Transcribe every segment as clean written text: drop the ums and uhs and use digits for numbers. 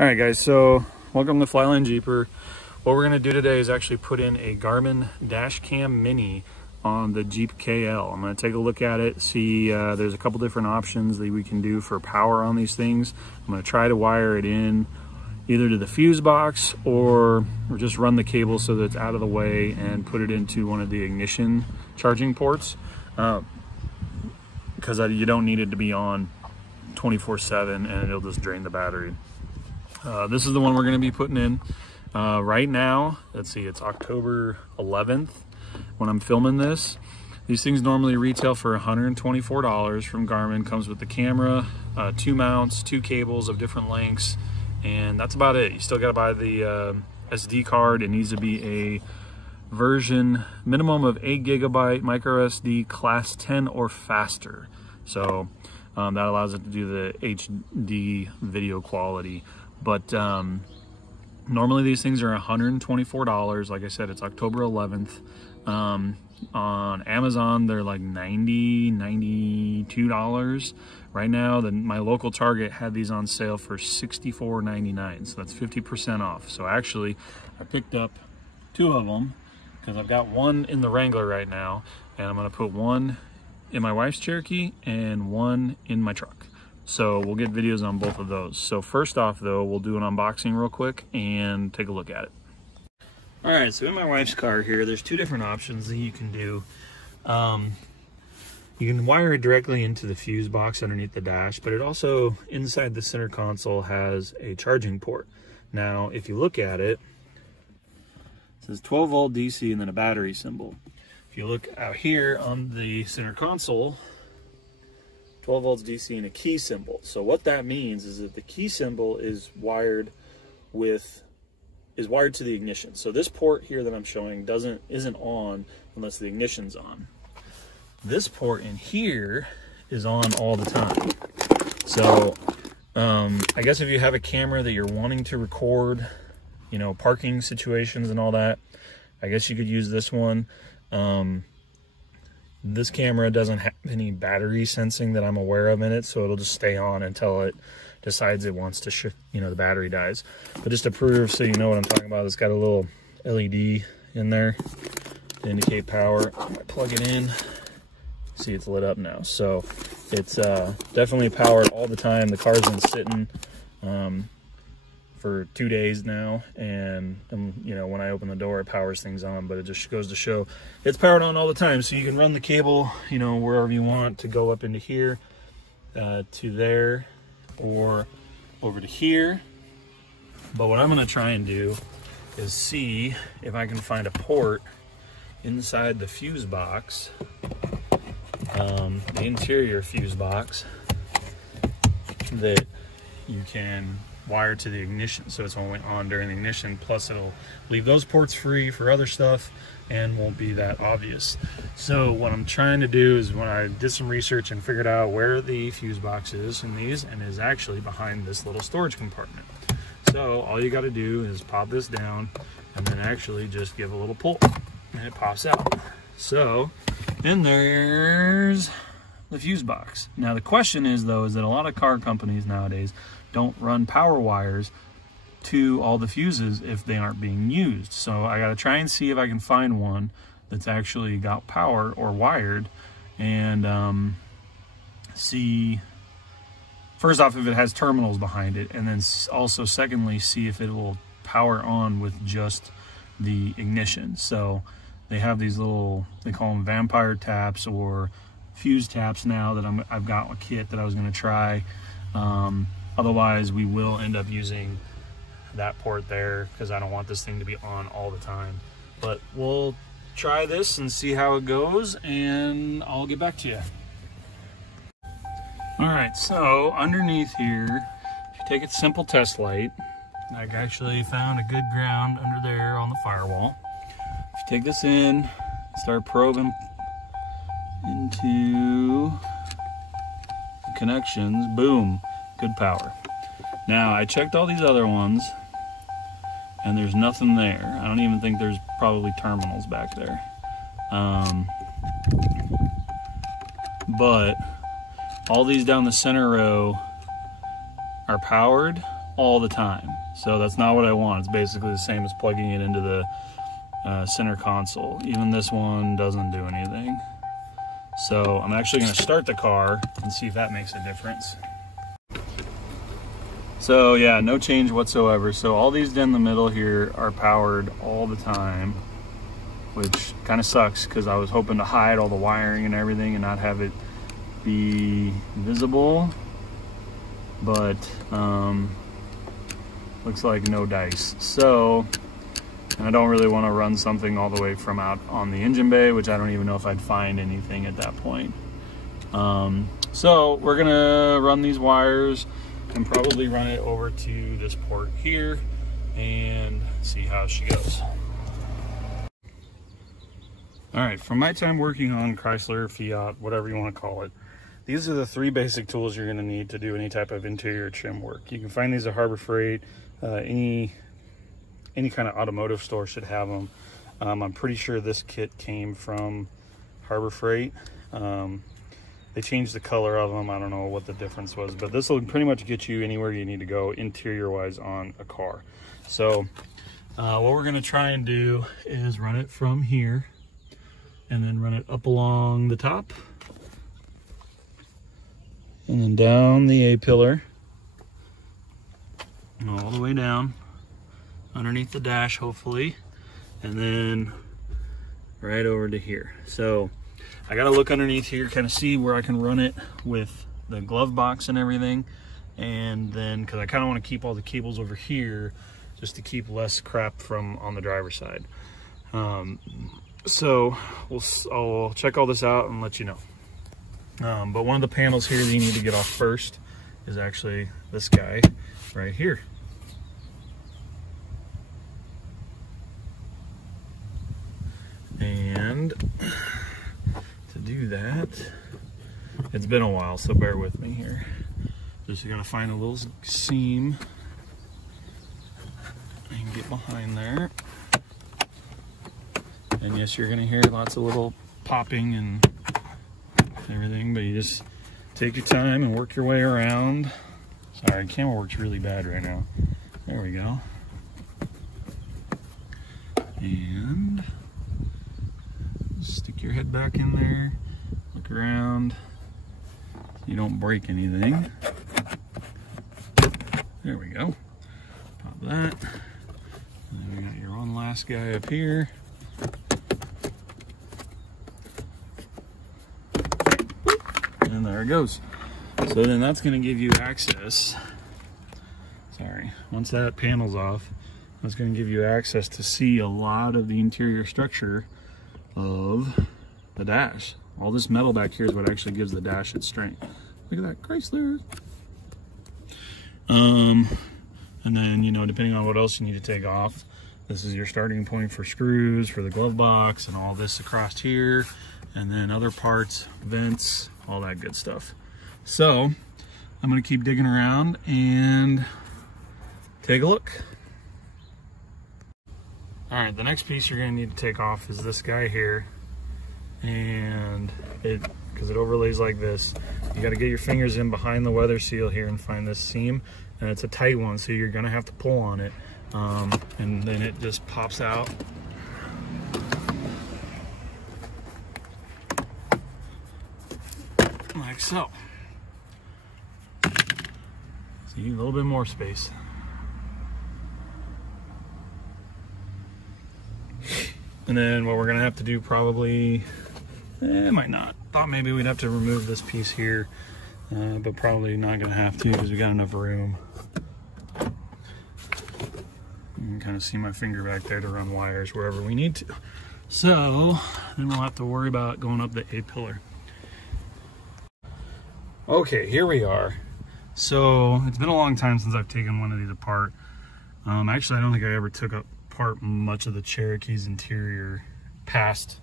All right, guys, so welcome to Flyline Jeeper. What we're gonna do today is actually put in a Garmin dash cam mini on the Jeep KL. I'm gonna take a look at it, see there's a couple different options that we can do for power on these things. I'm gonna try to wire it in either to the fuse box or just run the cable so that it's out of the way and put it into one of the ignition charging ports, because you don't need it to be on 24/7 and it'll just drain the battery. This is the one we're going to be putting in right now. Let's see, it's October 11th when I'm filming this. These things normally retail for $124 from Garmin. Comes with the camera, 2 mounts, 2 cables of different lengths, and that's about it. You still got to buy the SD card. It needs to be a version minimum of 8 GB micro SD class 10 or faster. So that allows it to do the HD video quality. But normally these things are $124. Like I said, it's October 11th. On Amazon, they're like $90, $92. Right now, my local Target had these on sale for $64.99. So that's 50% off. So actually, I picked up 2 of them because I've got one in the Wrangler right now. And I'm going to put one in my wife's Cherokee and one in my truck. So we'll get videos on both of those. So first off though, we'll do an unboxing real quick and take a look at it. All right, so in my wife's car here, there's 2 different options that you can do. You can wire it directly into the fuse box underneath the dash, but it also, inside the center console, has a charging port. Now, if you look at it, it says 12 volt DC and then a battery symbol. If you look out here on the center console, 12 volts DC and a key symbol. So what that means is that the key symbol is wired to the ignition. So this port here that I'm showing isn't on unless the ignition's on. This port in here is on all the time. So I guess if you have a camera that you're wanting to record, you know, parking situations and all that, I guess you could use this one. This camera doesn't have any battery sensing that I'm aware of in it, so it'll just stay on until it decides it wants to shift, you know, the battery dies. But just to prove, so you know what I'm talking about, it's got a little LED in there to indicate power. I'm gonna plug it in. See, it's lit up now. So it's definitely powered all the time. The car's been sitting for 2 days now, and you know, when I open the door it powers things on, but it just goes to show it's powered on all the time. So you can run the cable, you know, wherever you want to go up into here, to there, or over to here. But what I'm going to try and do is see if I can find a port inside the fuse box, the interior fuse box, that you can wire to the ignition, so it's only on during the ignition. Plus it'll leave those ports free for other stuff and won't be that obvious. So what I'm trying to do is, when I did some research and figured out where the fuse box is in these, and is actually behind this little storage compartment. So all you got to do is pop this down and then actually just give a little pull and it pops out. So then there's the fuse box. Now the question is though, is that a lot of car companies nowadays don't run power wires to all the fuses if they aren't being used. So I gotta try and see if I can find one that's actually got power or wired, and see first off if it has terminals behind it, and then also secondly see if it will power on with just the ignition. So they have these little, they call them vampire taps or fuse taps now that I've got a kit that I was going to try. Otherwise we will end up using that port there because I don't want this thing to be on all the time. But we'll try this and see how it goes, and I'll get back to you. All right, so underneath here, if you take a simple test light, I actually found a good ground under there on the firewall. If you take this in, start probing into the connections, boom, good power. Now I checked all these other ones and there's nothing there. I don't even think there's probably terminals back there. But all these down the center row are powered all the time. So that's not what I want. It's basically the same as plugging it into the center console. Even this one doesn't do anything. So I'm actually going to start the car and see if that makes a difference. So yeah, no change whatsoever. So all these in the middle here are powered all the time, which kind of sucks because I was hoping to hide all the wiring and everything and not have it be visible. But looks like no dice. So, and I don't really want to run something all the way from out on the engine bay, which I don't even know if I'd find anything at that point. So we're gonna run these wires and probably run it over to this port here and see how she goes. All right, from my time working on Chrysler, Fiat, whatever you want to call it, these are the 3 basic tools you're going to need to do any type of interior trim work. You can find these at Harbor Freight. Any kind of automotive store should have them. I'm pretty sure this kit came from Harbor Freight. They changed the color of them. I don't know what the difference was, but this will pretty much get you anywhere you need to go interior-wise on a car. So what we're going to try and do is run it from here and then run it up along the top and then down the A-pillar and all the way down underneath the dash, hopefully, and then right over to here. So I gotta look underneath here, kind of see where I can run it with the glove box and everything, and then because I kind of want to keep all the cables over here just to keep less crap from on the driver's side. So I'll check all this out and let you know. But one of the panels here that you need to get off first is actually this guy right here. And to do that, it's been a while, so bear with me here. Just gotta find a little seam and get behind there. And yes, you're gonna hear lots of little popping and everything, but you just take your time and work your way around. Sorry, the camera works really bad right now. There we go. And stick your head back in there, look around so you don't break anything. There we go. Pop that. And then we got your one last guy up here. And there it goes. So then that's going to give you access. Sorry, once that panel's off, that's going to give you access to see a lot of the interior structure of the dash. All this metal back here is what actually gives the dash its strength. Look at that, Chrysler. And then, you know, depending on what else you need to take off, this is your starting point for screws, for the glove box, and all this across here, and then other parts, vents, all that good stuff. So I'm gonna keep digging around and take a look. All right, the next piece you're gonna need to take off is this guy here. And because it overlays like this, you gotta get your fingers in behind the weather seal here and find this seam. And it's a tight one, so you're gonna have to pull on it. And then it just pops out. Like so. See, a little bit more space. And then what we're gonna have to do probably, might not. Thought maybe we'd have to remove this piece here, but probably not gonna have to because we got enough room. You can kind of see my finger back there to run wires wherever we need to. So then we'll have to worry about going up the A-pillar. Okay, here we are. So it's been a long time since I've taken one of these apart. Actually, I don't think I ever took apart much of the Cherokee's interior past,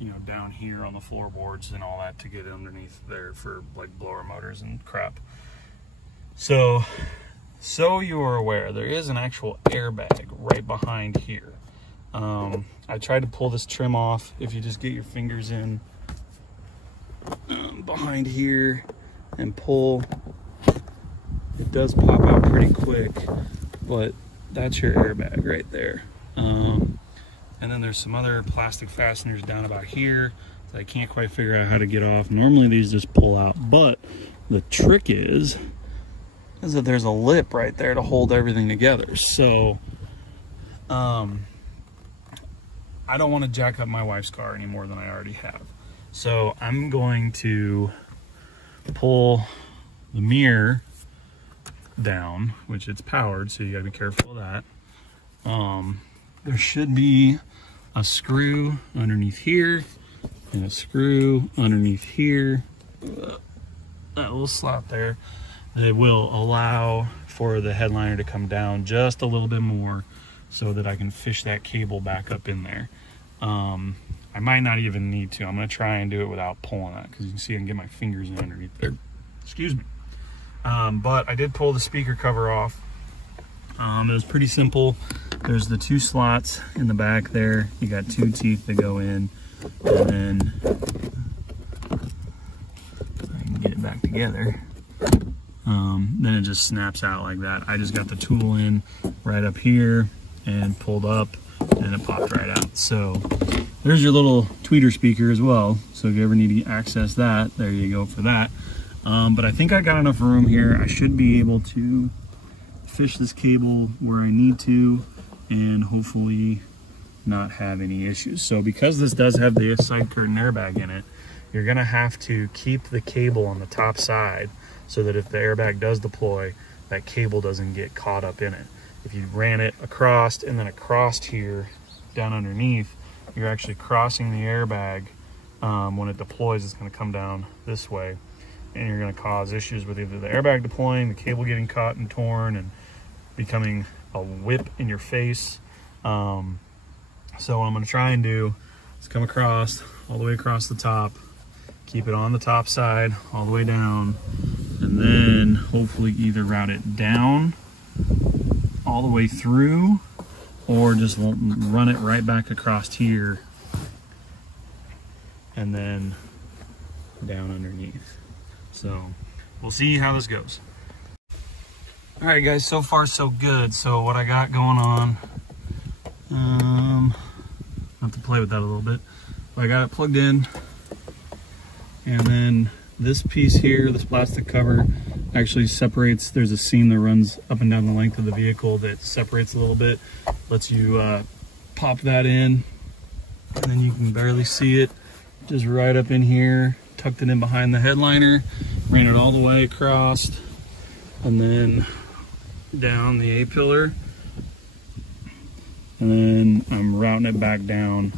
you know, down here on the floorboards and all that to get underneath there for like blower motors and crap. So you are aware, there is an actual airbag right behind here. I tried to pull this trim off. If you just get your fingers in behind here and pull, it does pop out pretty quick, but that's your airbag right there. And then there's some other plastic fasteners down about here that I can't quite figure out how to get off. Normally these just pull out, but the trick is that there's a lip right there to hold everything together. So I don't want to jack up my wife's car any more than I already have. So I'm going to pull the mirror down, which it's powered, so you gotta be careful of that. There should be a screw underneath here and a screw underneath here, that little slot there, that will allow for the headliner to come down just a little bit more so that I can fish that cable back up in there. I might not even need to. I'm gonna try and do it without pulling that, because you can see I can get my fingers in underneath there. Excuse me. But I did pull the speaker cover off. It was pretty simple. There's the two slots in the back there. You got two teeth that go in, and then I can get it back together. Then it just snaps out like that. I just got the tool in right up here and pulled up, and it popped right out. So there's your little tweeter speaker as well. So if you ever need to access that, there you go for that. But I think I got enough room here. I should be able to fish this cable where I need to and hopefully not have any issues. So because this does have the side curtain airbag in it, you're gonna have to keep the cable on the top side so that if the airbag does deploy, that cable doesn't get caught up in it. If you ran it across and then across here down underneath, you're actually crossing the airbag. When it deploys, it's gonna come down this way, and you're going to cause issues with either the airbag deploying, the cable getting caught and torn, and becoming a whip in your face. So what I'm going to try and do is come across, all the way across the top, keep it on the top side, all the way down, and then hopefully either route it down all the way through, or just run it right back across here, and then down underneath. So we'll see how this goes. All right, guys, so far so good. So what I got going on, I'll have to play with that a little bit. I got it plugged in, and then this piece here, this plastic cover, actually separates. There's a seam that runs up and down the length of the vehicle that separates a little bit, lets you pop that in, and then you can barely see it, just right up in here. Tucked it in behind the headliner, ran it all the way across, and then down the A-pillar, and then I'm routing it back down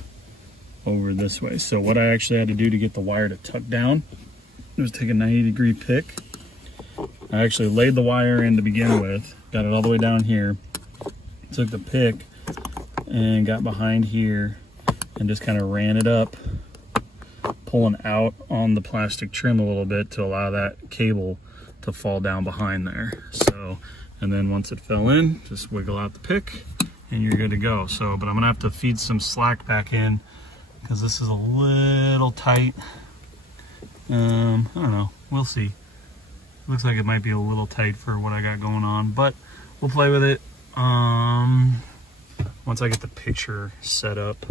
over this way. So what I actually had to do to get the wire to tuck down was take a 90-degree pick. I actually laid the wire in to begin with, got it all the way down here, took the pick and got behind here and just kind of ran it up, pulling out on the plastic trim a little bit to allow that cable to fall down behind there. So, and then once it fell in, just wiggle out the pick and you're good to go. So, but I'm gonna have to feed some slack back in because this is a little tight. I don't know, we'll see. Looks like it might be a little tight for what I got going on, but we'll play with it. Once I get the picture set up,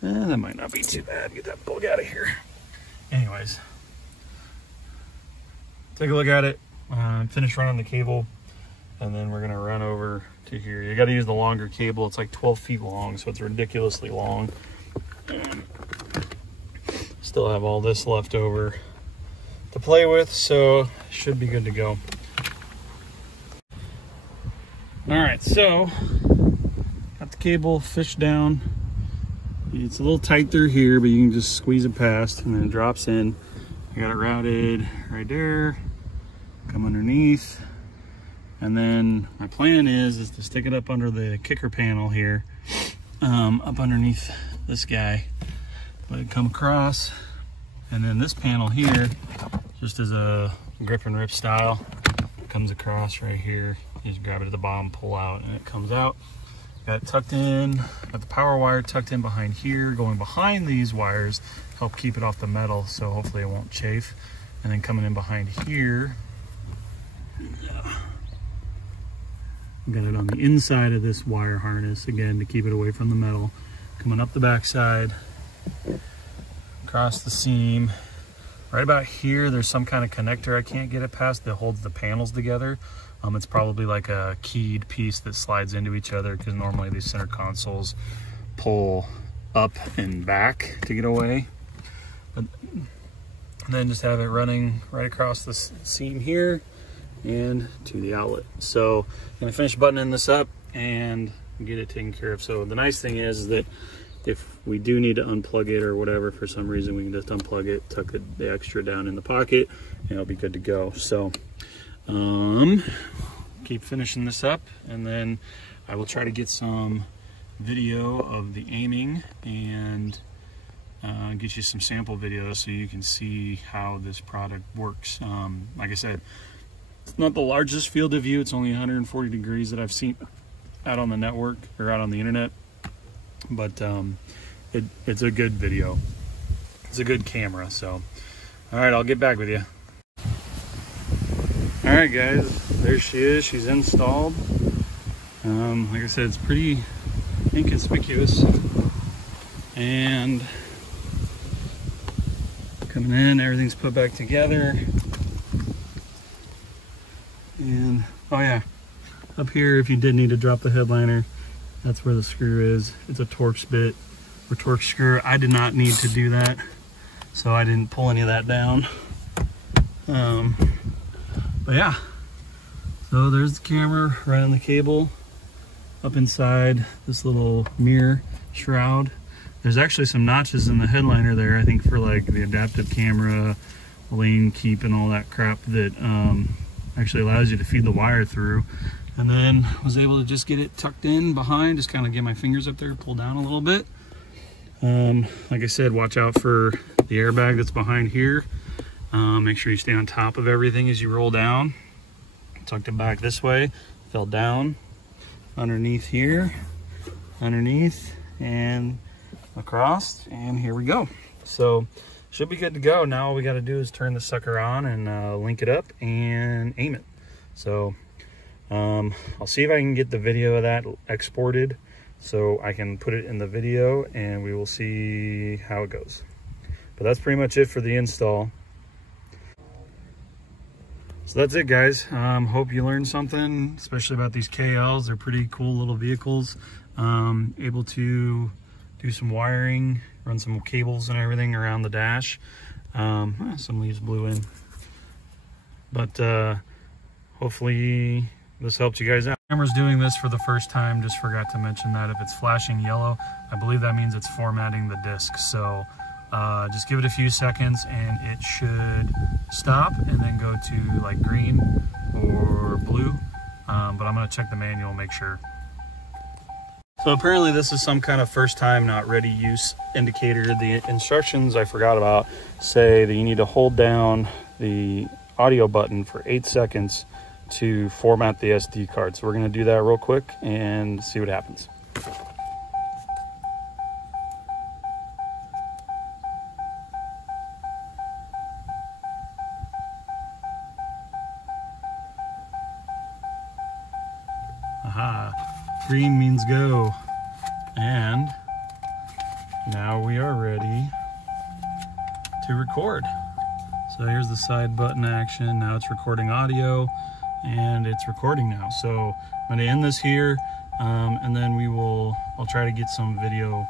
that might not be too bad. Get that bug out of here. Anyways, take a look at it, finish running the cable, and then we're gonna run over to here. You gotta use the longer cable. It's like 12 feet long, so it's ridiculously long. Still have all this left over to play with, so should be good to go. All right, so got the cable fished down. It's a little tight through here, but you can just squeeze it past and then it drops in. I got it routed right there, come underneath. And then my plan is to stick it up under the kicker panel here, up underneath this guy. Let it come across. And then this panel here, just as a grip and rip style, comes across right here. You just grab it at the bottom, pull out, and it comes out. Got it tucked in, got the power wire tucked in behind here, going behind these wires, help keep it off the metal, so hopefully it won't chafe. And then coming in behind here, I've got it on the inside of this wire harness, again, to keep it away from the metal. Coming up the back side, across the seam. Right about here, there's some kind of connector I can't get it past that holds the panels together. It's probably like a keyed piece that slides into each other, because normally these center consoles pull up and back to get away. But then just have it running right across the seam here and to the outlet. So I'm gonna finish buttoning this up and get it taken care of. So the nice thing is that if we do need to unplug it or whatever for some reason, we can just unplug it, tuck the extra down in the pocket, and it'll be good to go. So keep finishing this up, and then I will try to get some video of the aiming and get you some sample videos so you can see how this product works. Like I said, it's not the largest field of view. It's only 140 degrees that I've seen out on the network or out on the internet, but it's a good video. It's a good camera. So all right, I'll get back with you. All right guys, there she is. She's installed. Like I said, it's pretty inconspicuous, and coming in, everything's put back together. And oh yeah, up here, if you did need to drop the headliner, that's where the screw is. It's a Torx bit or Torx screw. I did not need to do that, so I didn't pull any of that down. But yeah, so there's the camera right on the cable up inside this little mirror shroud. There's actually some notches in the headliner there, I think for like the adaptive camera, lane keep and all that crap that actually allows you to feed the wire through. And then was able to just get it tucked in behind, just kind of get my fingers up there, pull down a little bit. Like I said, watch out for the airbag that's behind here. Make sure you stay on top of everything as you roll down. Tucked it back this way, fell down underneath here, underneath and across, and here we go. So should be good to go. Now all we got to do is turn the sucker on and link it up and aim it. So I'll see if I can get the video of that exported so I can put it in the video, and we will see how it goes. But that's pretty much it for the install. So that's it, guys. Hope you learned something, especially about these KLs. They're pretty cool little vehicles. Able to do some wiring, run some cables and everything around the dash. Some leaves blew in. But hopefully this helped you guys out. Camera's doing this for the first time. Just forgot to mention that if it's flashing yellow, I believe that means it's formatting the disc. So just give it a few seconds and it should stop and then go to like green or blue. But I'm gonna check the manual, make sure. So apparently this is some kind of first time not ready use indicator. The instructions I forgot about say that you need to hold down the audio button for 8 seconds to format the SD card. So we're gonna do that real quick and see what happens. Aha, green means go. And now we are ready to record. So here's the side button action. Now it's recording audio and it's recording now. So I'm gonna end this here and then I'll try to get some video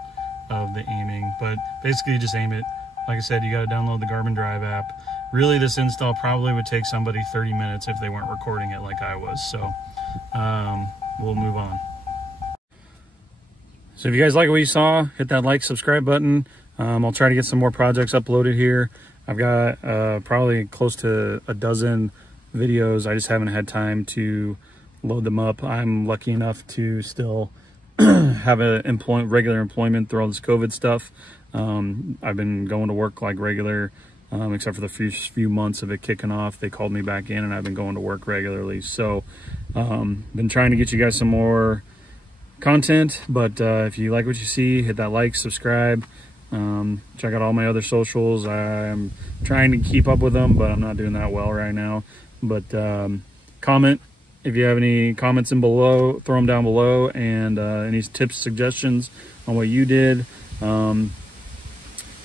of the aiming, but basically you just aim it. Like I said, you gotta download the Garmin Drive app. Really, this install probably would take somebody 30 minutes if they weren't recording it like I was. So we'll move on. So if you guys like what you saw, hit that like, subscribe button. I'll try to get some more projects uploaded here. I've got probably close to a dozen videos. I just haven't had time to load them up. I'm lucky enough to still have a regular employment through all this COVID stuff. I've been going to work like regular, except for the few months of it kicking off. They called me back in and I've been going to work regularly. So been trying to get you guys some more content, but if you like what you see, hit that like, subscribe, check out all my other socials. I'm trying to keep up with them, but I'm not doing that well right now. But comment, If you have any comments in below, throw them down below, and any tips, suggestions on what you did. And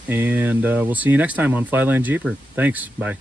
we'll see you next time on Flyland Jeeper. Thanks. Bye.